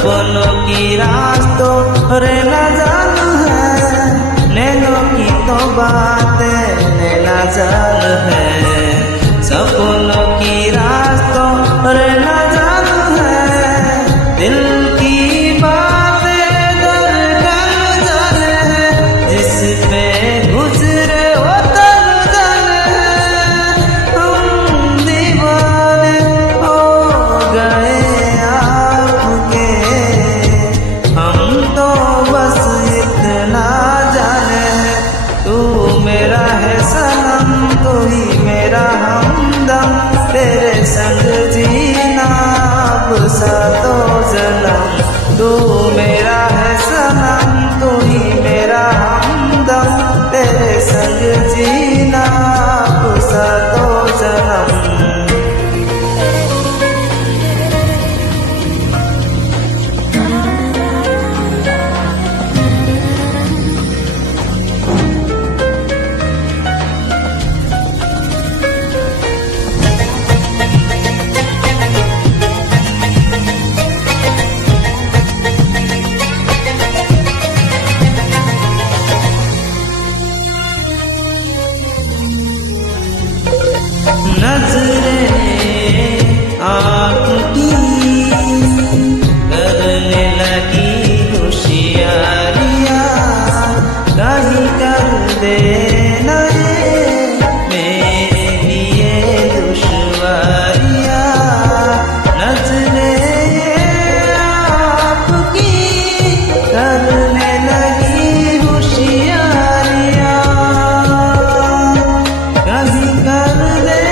सपनों की रास्तों रहना जान है, नैनों की तो बातें नैना जान है। सपनों की रास्तों रहना जान है, दिल की बातें धड़कन जान है, जिस पे गुजरे वो तन जान है। हम दीवाने हो गए आपके, हम तो बस इतना जाने है, तू मेरा है सनम, तू ही मेरा हमदम, तेरे संग जीना अब सातों जन्म। तू मेरा है सनम, तू ही मेरा हमदम, तेरे संग जीना अब सातों जन्म। नजरें आपकी करने लगी होशियारियां, कहीं कर देना रे मेरे लिए दुश्वारियां। नजरें आपकी करने लगी होशियारियां, कहीं कर दे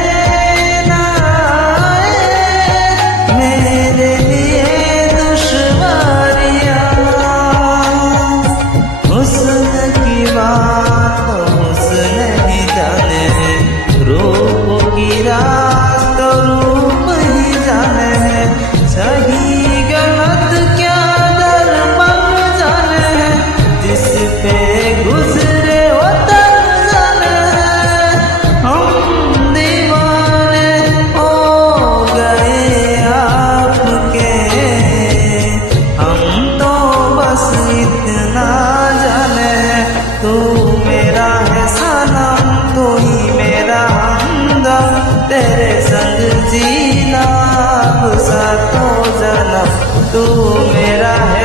तो रूप ही जाने है, सही गलत क्या दर बन जाने है, जिस पे गुजरे वो तर जाने है। हम दीवाने हो गए आपके, हम तो बस इतना जाने है, तू मेरा है सनम, तू ही मेरा हमदम, तेरे संग जीना अब सातों जन्म। तू मेरा है